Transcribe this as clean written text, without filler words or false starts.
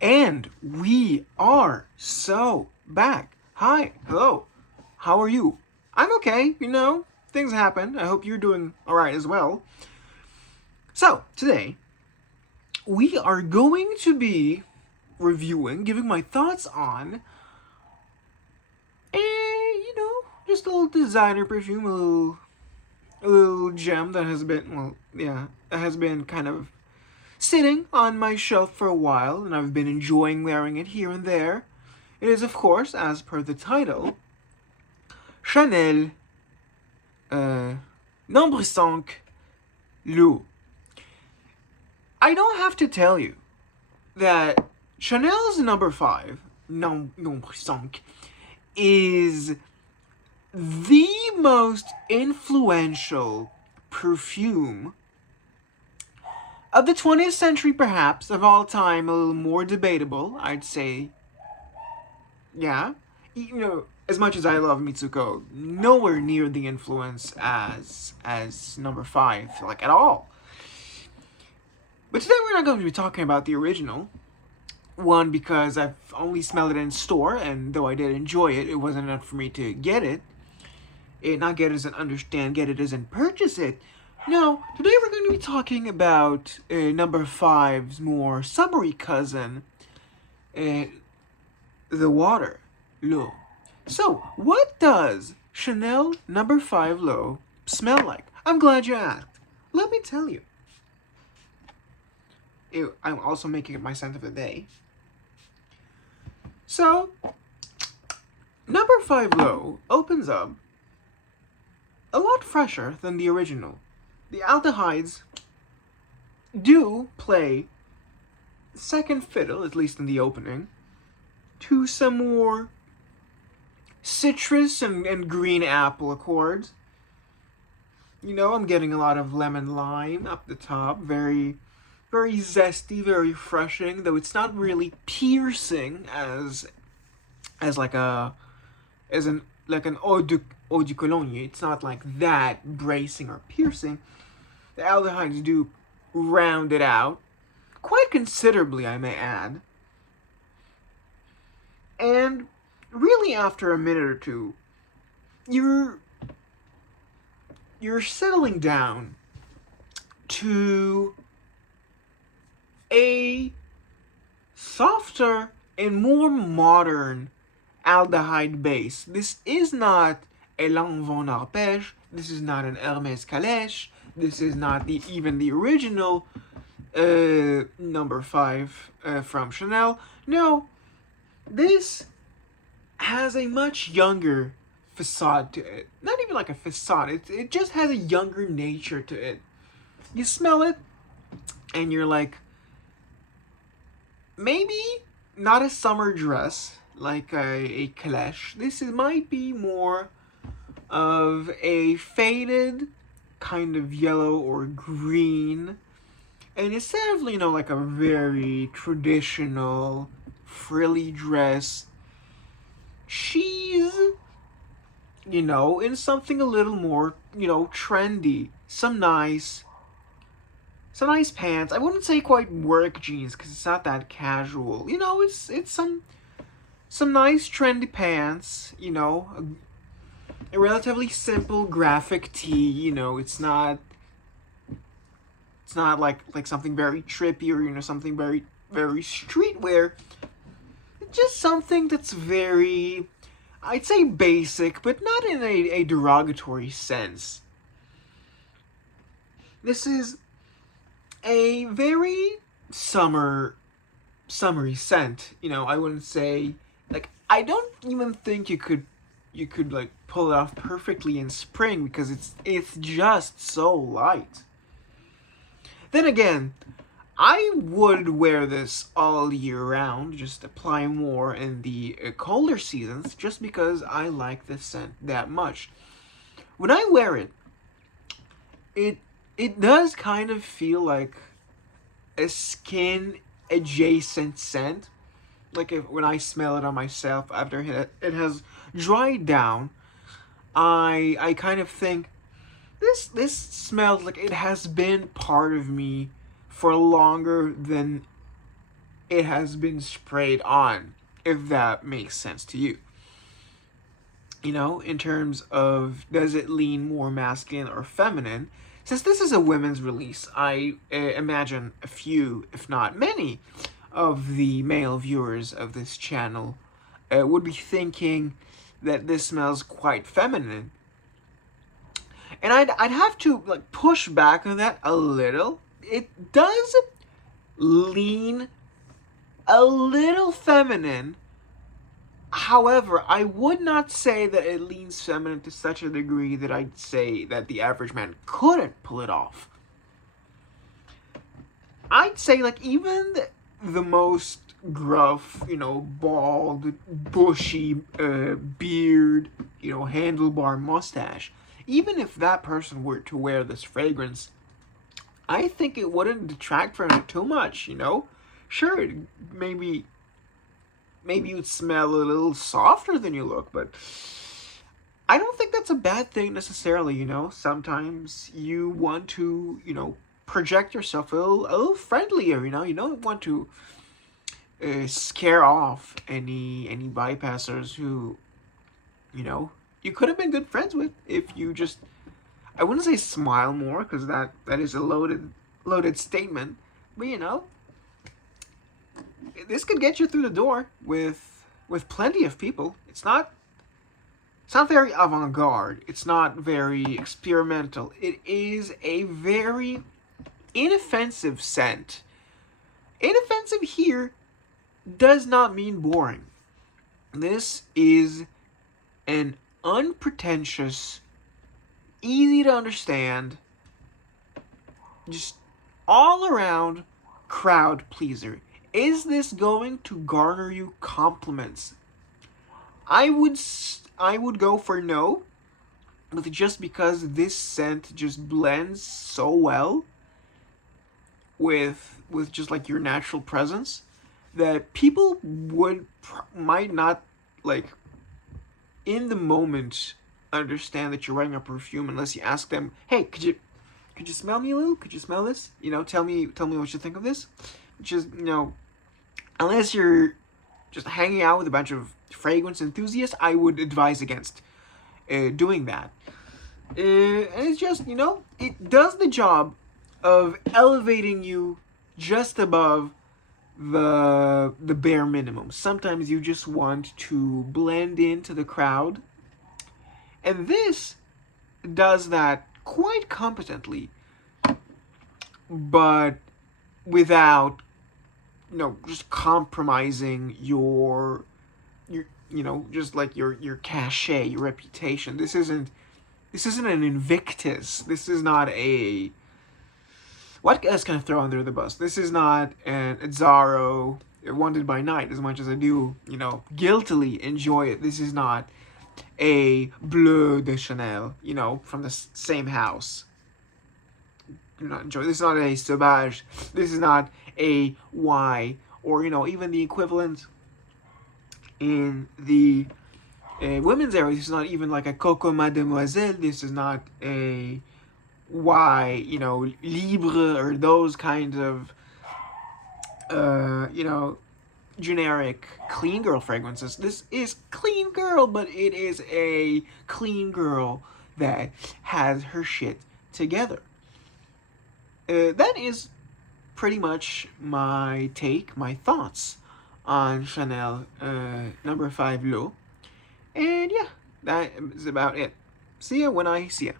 And we are so back. Hi, hello. How are you? I'm okay, things happen. I hope you're doing alright as well. So, today, we are going to be reviewing, giving my thoughts on just a little designer perfume, a little gem that has been, that has been kind of sitting on my shelf for a while, and I've been enjoying wearing it here and there. It is, of course, as per the title, Chanel No.5 L'eau. I don't have to tell you that Chanel's No.5, No.5, is the most influential perfume of the 20th century, perhaps, of all time. A little more debatable, I'd say. Yeah. As much as I love Mitsuko, nowhere near the influence as No.5, like, at all. But today we're not going to be talking about the original. One, because I've only smelled it in store, and though I did enjoy it, it wasn't enough for me to get it. Not get it as an understand, get it as in purchase it. No, today we're going to be talking about No.5's more summery cousin, the water, L'eau. So, what does Chanel No.5 L'eau smell like? I'm glad you asked. Let me tell you. I'm also making it my scent of the day. So, No.5 L'eau opens up a lot fresher than the original. The aldehydes do play second fiddle, at least in the opening, to some more citrus and green apple accords. I'm getting a lot of lemon lime up the top. Very, very zesty, very refreshing, though it's not really piercing as like a as an like an eau de cologne. It's not like that bracing or piercing. The aldehydes do round it out quite considerably, I may add. And really, after a minute or two, you're settling down to a softer and more modern aldehyde base. This is not a Lanvin Arpège. This is not an Hermès Calèche. This is not even the original No.5 from Chanel. No, this has a much younger facade to it. Not even like a facade. It just has a younger nature to it. You smell it, and you're like, maybe not a summer dress like a Calèche. Might be more of a faded kind of yellow or green, and instead of like a very traditional frilly dress, she's in something a little more trendy. Some nice pants. I wouldn't say quite work jeans because it's not that casual. It's some nice trendy pants. A relatively simple graphic tee. It's not like something very trippy or something very very streetwear. It's just something that's very, I'd say, basic, but not in a derogatory sense. This is a very summery scent. I wouldn't say, like, I don't even think you could like pull it off perfectly in spring because it's just so light. Then again, I would wear this all year round, just apply more in the colder seasons, just because I like this scent that much. When I wear it, it does kind of feel like a skin adjacent scent. Like when I smell it on myself after it has dried down, I kind of think this smells like it has been part of me for longer than it has been sprayed on, if that makes sense to you. You know, in terms of does it lean more masculine or feminine? Since this is a women's release, I imagine a few, if not many, of the male viewers of this channel would be thinking that this smells quite feminine. And I'd have to like push back on that a little. It does lean a little feminine. However, I would not say that it leans feminine to such a degree that I'd say that the average man couldn't pull it off. I'd say like even the most gruff, you know, bald, bushy beard, you know, handlebar mustache, even if that person were to wear this fragrance, I think it wouldn't detract from it too much, you know? Sure, maybe you'd smell a little softer than you look, but I don't think that's a bad thing necessarily, you know? Sometimes you want to, you know, project yourself a little friendlier, you know? You don't want to scare off any bypassers who, you know, you could have been good friends with if you just, I wouldn't say smile more, because that is a loaded statement, but you know, this could get you through the door with plenty of people. It's not very avant-garde. It's not very experimental. It is a very inoffensive scent. Inoffensive here does not mean boring. This is an unpretentious, easy to understand, just all around crowd pleaser. Is this going to garner you compliments? I would go for no, but just because this scent just blends so well with just like your natural presence that people might not like in the moment understand that you're wearing a perfume unless you ask them, hey, could you smell me a little? Could you smell this? You know, tell me what you think of this. Which is, you know, unless you're just hanging out with a bunch of fragrance enthusiasts, I would advise against doing that. And it's just, you know, it does the job of elevating you just above the bare minimum. Sometimes you just want to blend into the crowd, and this does that quite competently, but without, you know, just compromising your you know, just like your cachet, your reputation. This isn't an Invictus. This is not a, what else can I throw under the bus? This is not an Azzaro Wanted by Night, as much as I do, you know, guiltily enjoy it. This is not a Bleu de Chanel, you know, from the same house. Do not enjoy. This is not a Sauvage. This is not a Y, or, you know, even the equivalent in the women's area. This is not even like a Coco Mademoiselle. This is not a Y, you know, Libre, or those kinds of, you know, generic clean girl fragrances. This is clean girl, but it is a clean girl that has her shit together. That is pretty much my take, my thoughts on Chanel No. 5 L'eau. And yeah, that is about it. See ya when I see ya.